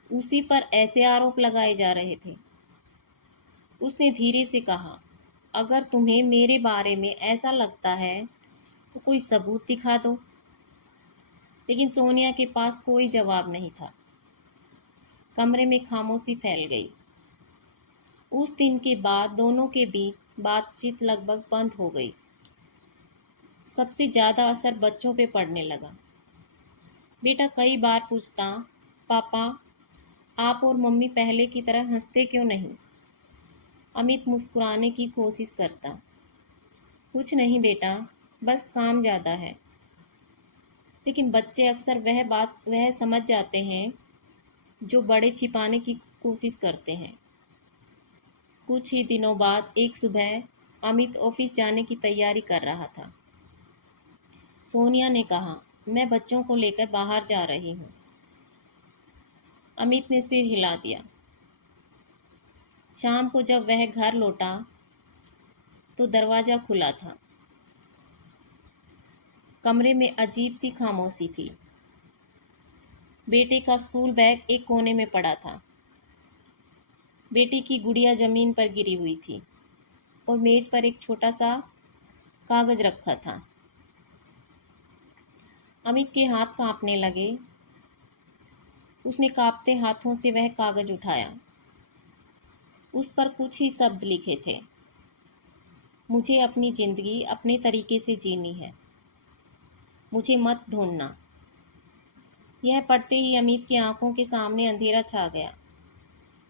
उसी पर ऐसे आरोप लगाए जा रहे थे। उसने धीरे से कहा, अगर तुम्हें मेरे बारे में ऐसा लगता है तो कोई सबूत दिखा दो। लेकिन सोनिया के पास कोई जवाब नहीं था। कमरे में खामोशी फैल गई। उस दिन के बाद दोनों के बीच बातचीत लगभग बंद हो गई। सबसे ज़्यादा असर बच्चों पे पड़ने लगा। बेटा कई बार पूछता, पापा आप और मम्मी पहले की तरह हंसते क्यों नहीं? अमित मुस्कुराने की कोशिश करता, कुछ नहीं बेटा, बस काम ज़्यादा है। लेकिन बच्चे अक्सर वह समझ जाते हैं जो बड़े छिपाने की कोशिश करते हैं। कुछ ही दिनों बाद एक सुबह अमित ऑफिस जाने की तैयारी कर रहा था। सोनिया ने कहा, मैं बच्चों को लेकर बाहर जा रही हूँ। अमित ने सिर हिला दिया। शाम को जब वह घर लौटा तो दरवाज़ा खुला था। कमरे में अजीब सी खामोशी थी। बेटे का स्कूल बैग एक कोने में पड़ा था। बेटी की गुड़िया ज़मीन पर गिरी हुई थी और मेज़ पर एक छोटा सा कागज़ रखा था। अमित के हाथ कांपने लगे। उसने कांपते हाथों से वह कागज़ उठाया। उस पर कुछ ही शब्द लिखे थे, मुझे अपनी ज़िंदगी अपने तरीके से जीनी है, मुझे मत ढूंढना। यह पढ़ते ही अमित की आंखों के सामने अंधेरा छा गया।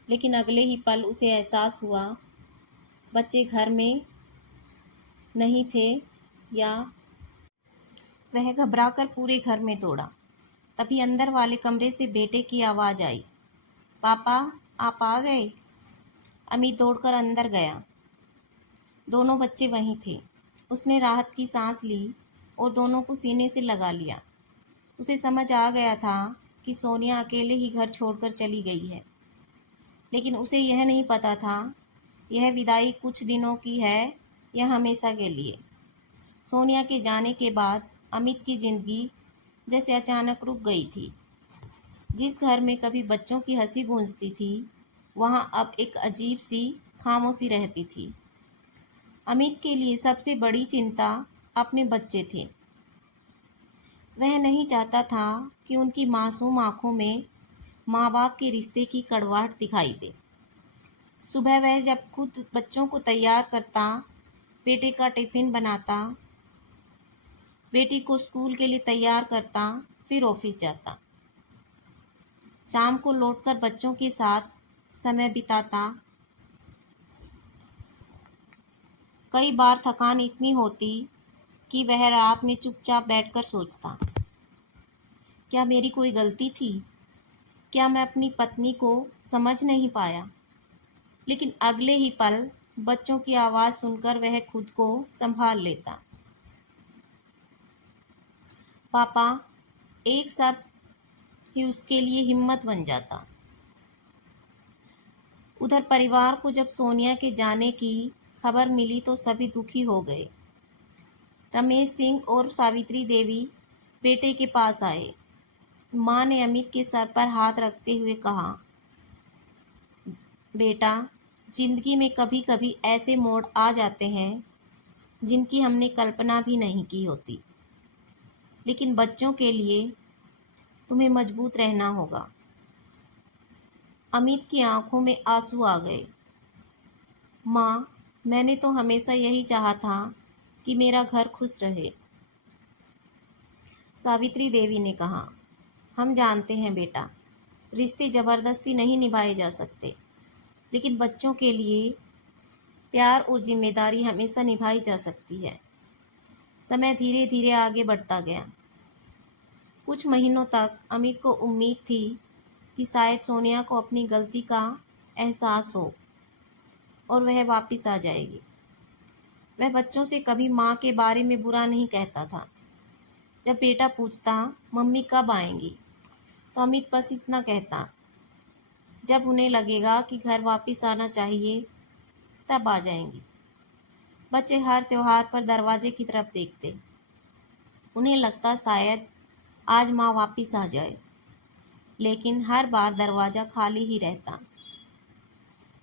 लेकिन अगले ही पल उसे एहसास हुआ बच्चे घर में नहीं थे, या वह घबराकर पूरे घर में दौड़ा। तभी अंदर वाले कमरे से बेटे की आवाज़ आई, पापा आप आ गए? अमित दौड़कर अंदर गया। दोनों बच्चे वहीं थे। उसने राहत की सांस ली और दोनों को सीने से लगा लिया। उसे समझ आ गया था कि सोनिया अकेले ही घर छोड़कर चली गई है, लेकिन उसे यह नहीं पता था यह विदाई कुछ दिनों की है या हमेशा के लिए। सोनिया के जाने के बाद अमित की जिंदगी जैसे अचानक रुक गई थी। जिस घर में कभी बच्चों की हंसी गूंजती थी, वहां अब एक अजीब सी खामोशी रहती थी। अमित के लिए सबसे बड़ी चिंता अपने बच्चे थे। वह नहीं चाहता था कि उनकी मासूम आंखों में माँ बाप के रिश्ते की कड़वाहट दिखाई दे। सुबह वह जब खुद बच्चों को तैयार करता, बेटे का टिफिन बनाता, बेटी को स्कूल के लिए तैयार करता, फिर ऑफिस जाता। शाम को लौटकर बच्चों के साथ समय बिताता। कई बार थकान इतनी होती कि वह रात में चुपचाप बैठकर सोचता, क्या मेरी कोई गलती थी? क्या मैं अपनी पत्नी को समझ नहीं पाया? लेकिन अगले ही पल बच्चों की आवाज़ सुनकर वह खुद को संभाल लेता। पापा, एक शब्द ही उसके लिए हिम्मत बन जाता। उधर परिवार को जब सोनिया के जाने की खबर मिली तो सभी दुखी हो गए। रमेश सिंह और सावित्री देवी बेटे के पास आए। माँ ने अमित के सर पर हाथ रखते हुए कहा, बेटा, जिंदगी में कभी कभी ऐसे मोड़ आ जाते हैं जिनकी हमने कल्पना भी नहीं की होती, लेकिन बच्चों के लिए तुम्हें मजबूत रहना होगा। अमित की आंखों में आंसू आ गए। माँ, मैंने तो हमेशा यही चाहा था कि मेरा घर खुश रहे। सावित्री देवी ने कहा, हम जानते हैं बेटा, रिश्ते ज़बरदस्ती नहीं निभाए जा सकते, लेकिन बच्चों के लिए प्यार और जिम्मेदारी हमेशा निभाई जा सकती है। समय धीरे धीरे आगे बढ़ता गया। कुछ महीनों तक अमित को उम्मीद थी कि शायद सोनिया को अपनी गलती का एहसास हो और वह वापस आ जाएगी। वह बच्चों से कभी माँ के बारे में बुरा नहीं कहता था। जब बेटा पूछता, मम्मी कब आएंगी, तो अमित बस इतना कहता, जब उन्हें लगेगा कि घर वापस आना चाहिए तब आ जाएंगी। बच्चे हर त्योहार पर दरवाजे की तरफ देखते। उन्हें लगता शायद आज माँ वापस आ जाए, लेकिन हर बार दरवाज़ा खाली ही रहता।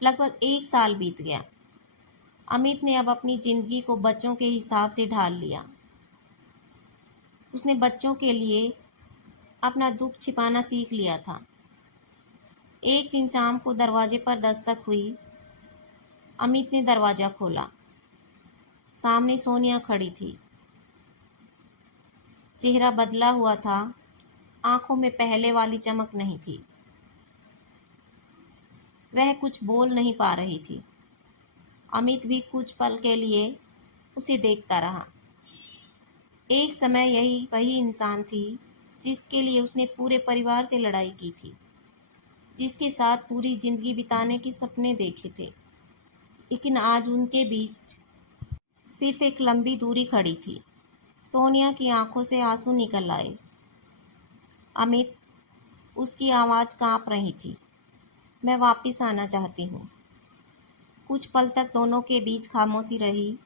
लगभग 1 साल बीत गया। अमित ने अब अपनी ज़िंदगी को बच्चों के हिसाब से ढाल लिया। उसने बच्चों के लिए अपना दुख छिपाना सीख लिया था। एक दिन शाम को दरवाजे पर दस्तक हुई। अमित ने दरवाज़ा खोला। सामने सोनिया खड़ी थी। चेहरा बदला हुआ था, आंखों में पहले वाली चमक नहीं थी। वह कुछ बोल नहीं पा रही थी। अमित भी कुछ पल के लिए उसे देखता रहा। एक समय यही वही इंसान थी जिसके लिए उसने पूरे परिवार से लड़ाई की थी, जिसके साथ पूरी जिंदगी बिताने के सपने देखे थे। लेकिन आज उनके बीच सिर्फ एक लंबी दूरी खड़ी थी। सोनिया की आंखों से आंसू निकल आए। अमित, उसकी आवाज़ कांप रही थी, मैं वापस आना चाहती हूँ। कुछ पल तक दोनों के बीच खामोशी रही।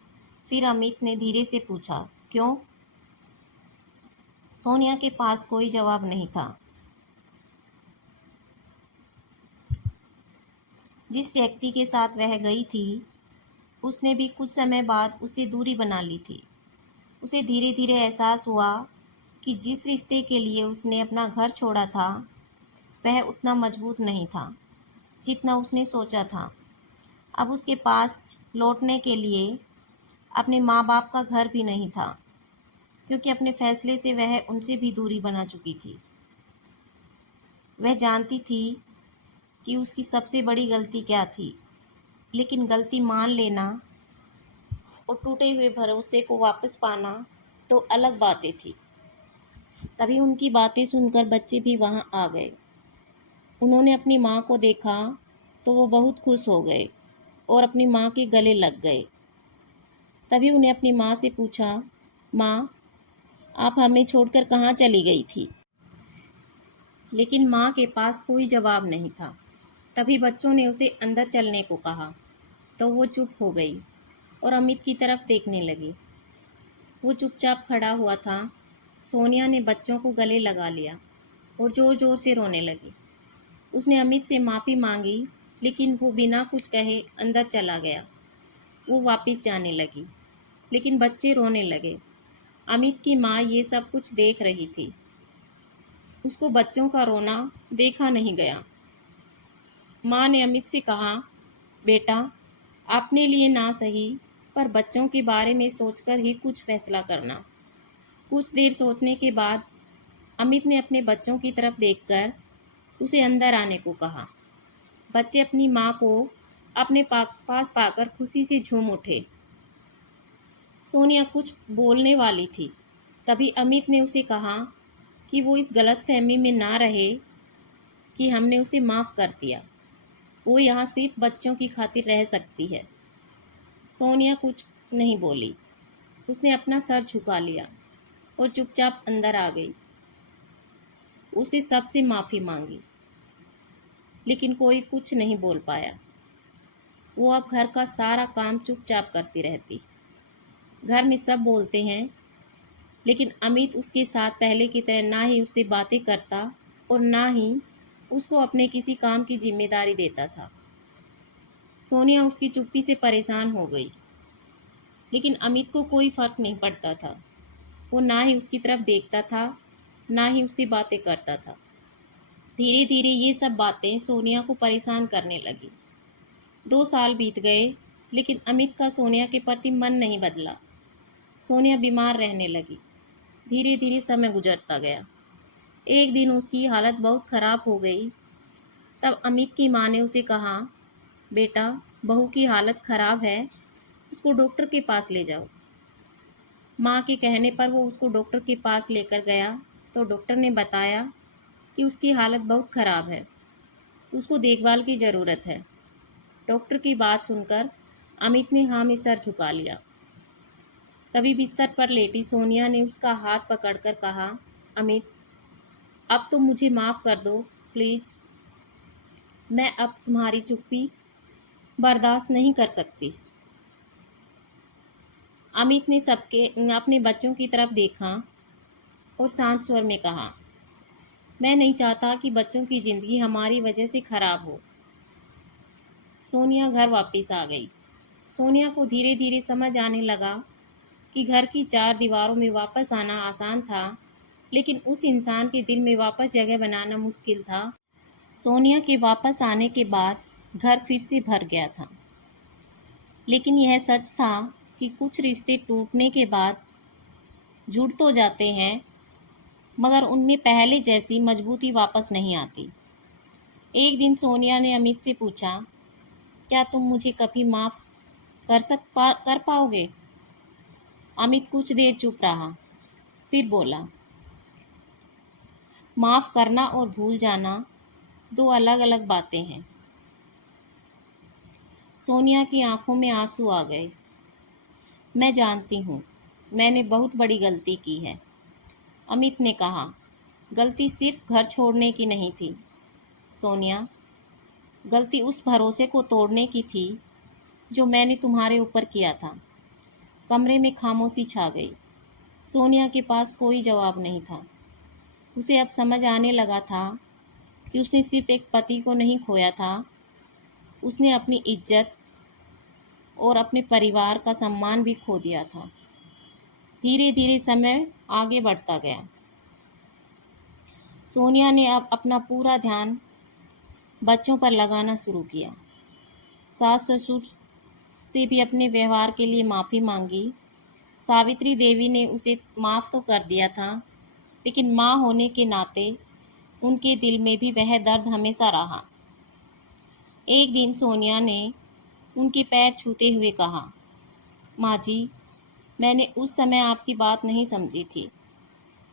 फिर अमित ने धीरे से पूछा, क्यों? सोनिया के पास कोई जवाब नहीं था। जिस व्यक्ति के साथ वह गई थी, उसने भी कुछ समय बाद उससे दूरी बना ली थी। उसे धीरे धीरे एहसास हुआ कि जिस रिश्ते के लिए उसने अपना घर छोड़ा था, वह उतना मजबूत नहीं था जितना उसने सोचा था। अब उसके पास लौटने के लिए अपने माँ बाप का घर भी नहीं था, क्योंकि अपने फैसले से वह उनसे भी दूरी बना चुकी थी। वह जानती थी कि उसकी सबसे बड़ी गलती क्या थी, लेकिन गलती मान लेना और टूटे हुए भरोसे को वापस पाना तो अलग बातें थी। तभी उनकी बातें सुनकर बच्चे भी वहाँ आ गए। उन्होंने अपनी माँ को देखा तो वो बहुत खुश हो गए और अपनी माँ के गले लग गए। तभी उन्हें अपनी माँ से पूछा, माँ, आप हमें छोड़कर कहाँ चली गई थी? लेकिन माँ के पास कोई जवाब नहीं था। तभी बच्चों ने उसे अंदर चलने को कहा तो वो चुप हो गई और अमित की तरफ देखने लगी। वो चुपचाप खड़ा हुआ था। सोनिया ने बच्चों को गले लगा लिया और ज़ोर ज़ोर से रोने लगी। उसने अमित से माफ़ी मांगी, लेकिन वो बिना कुछ कहे अंदर चला गया। वो वापस जाने लगी, लेकिन बच्चे रोने लगे। अमित की माँ ये सब कुछ देख रही थी। उसको बच्चों का रोना देखा नहीं गया। माँ ने अमित से कहा, बेटा, अपने लिए ना सही, पर बच्चों के बारे में सोचकर ही कुछ फैसला करना। कुछ देर सोचने के बाद अमित ने अपने बच्चों की तरफ देखकर उसे अंदर आने को कहा। बच्चे अपनी माँ को अपने पास पाकर खुशी से झूम उठे। सोनिया कुछ बोलने वाली थी, तभी अमित ने उसे कहा कि वो इस गलतफहमी में ना रहे कि हमने उसे माफ़ कर दिया। वो यहाँ सिर्फ बच्चों की खातिर रह सकती है। सोनिया कुछ नहीं बोली। उसने अपना सर झुका लिया और चुपचाप अंदर आ गई। उसे सबसे माफ़ी मांगी, लेकिन कोई कुछ नहीं बोल पाया। वो अब घर का सारा काम चुपचाप करती रहती। घर में सब बोलते हैं, लेकिन अमित उसके साथ पहले की तरह ना ही उससे बातें करता और ना ही उसको अपने किसी काम की जिम्मेदारी देता था। सोनिया उसकी चुप्पी से परेशान हो गई, लेकिन अमित को कोई फर्क नहीं पड़ता था। वो ना ही उसकी तरफ देखता था, ना ही उससे बातें करता था। धीरे धीरे ये सब बातें सोनिया को परेशान करने लगी। 2 साल बीत गए, लेकिन अमित का सोनिया के प्रति मन नहीं बदला। सोनिया बीमार रहने लगी। धीरे धीरे समय गुजरता गया। एक दिन उसकी हालत बहुत ख़राब हो गई। तब अमित की माँ ने उसे कहा, बेटा, बहू की हालत ख़राब है, उसको डॉक्टर के पास ले जाओ। माँ के कहने पर वो उसको डॉक्टर के पास लेकर गया तो डॉक्टर ने बताया कि उसकी हालत बहुत ख़राब है, उसको देखभाल की ज़रूरत है। डॉक्टर की बात सुनकर अमित ने हाँ में सर झुका लिया। तभी बिस्तर पर लेटी सोनिया ने उसका हाथ पकड़कर कहा, अमित, अब तो मुझे माफ़ कर दो प्लीज़। मैं अब तुम्हारी चुप्पी बर्दाश्त नहीं कर सकती। अमित ने अपने बच्चों की तरफ देखा और शांत स्वर में कहा, मैं नहीं चाहता कि बच्चों की ज़िंदगी हमारी वजह से ख़राब हो। सोनिया घर वापस आ गई। सोनिया को धीरे धीरे समझ आने लगा कि घर की 4 दीवारों में वापस आना आसान था, लेकिन उस इंसान के दिल में वापस जगह बनाना मुश्किल था। सोनिया के वापस आने के बाद घर फिर से भर गया था, लेकिन यह सच था कि कुछ रिश्ते टूटने के बाद जुड़ तो जाते हैं, मगर उनमें पहले जैसी मजबूती वापस नहीं आती। एक दिन सोनिया ने अमित से पूछा, क्या तुम मुझे कभी माफ़ कर पाओगे? अमित कुछ देर चुप रहा, फिर बोला, माफ़ करना और भूल जाना 2 अलग-अलग बातें हैं। सोनिया की आंखों में आंसू आ गए। मैं जानती हूँ, मैंने बहुत बड़ी गलती की है। अमित ने कहा, गलती सिर्फ घर छोड़ने की नहीं थी सोनिया, गलती उस भरोसे को तोड़ने की थी जो मैंने तुम्हारे ऊपर किया था। कमरे में खामोशी छा गई। सोनिया के पास कोई जवाब नहीं था। उसे अब समझ आने लगा था कि उसने सिर्फ एक पति को नहीं खोया था, उसने अपनी इज्जत और अपने परिवार का सम्मान भी खो दिया था। धीरे धीरे समय आगे बढ़ता गया। सोनिया ने अब अपना पूरा ध्यान बच्चों पर लगाना शुरू किया। सास ससुर से भी अपने व्यवहार के लिए माफ़ी मांगी। सावित्री देवी ने उसे माफ़ तो कर दिया था, लेकिन माँ होने के नाते उनके दिल में भी वह दर्द हमेशा रहा। एक दिन सोनिया ने उनके पैर छूते हुए कहा, माँ जी, मैंने उस समय आपकी बात नहीं समझी थी।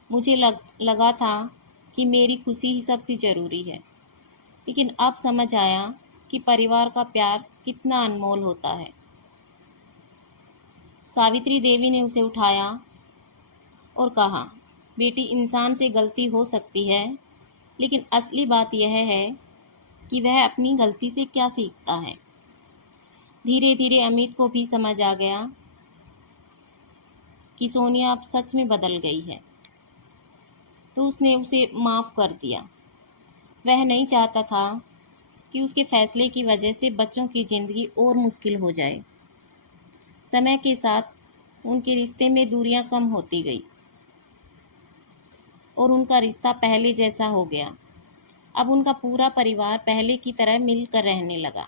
मुझे लगा था कि मेरी खुशी ही सबसे ज़रूरी है, लेकिन अब समझ आया कि परिवार का प्यार कितना अनमोल होता है। सावित्री देवी ने उसे उठाया और कहा, बेटी, इंसान से गलती हो सकती है, लेकिन असली बात यह है कि वह अपनी गलती से क्या सीखता है। धीरे धीरे अमित को भी समझ आ गया कि सोनिया अब सच में बदल गई है, तो उसने उसे माफ़ कर दिया। वह नहीं चाहता था कि उसके फैसले की वजह से बच्चों की ज़िंदगी और मुश्किल हो जाए। समय के साथ उनके रिश्ते में दूरियां कम होती गई और उनका रिश्ता पहले जैसा हो गया। अब उनका पूरा परिवार पहले की तरह मिलकर रहने लगा।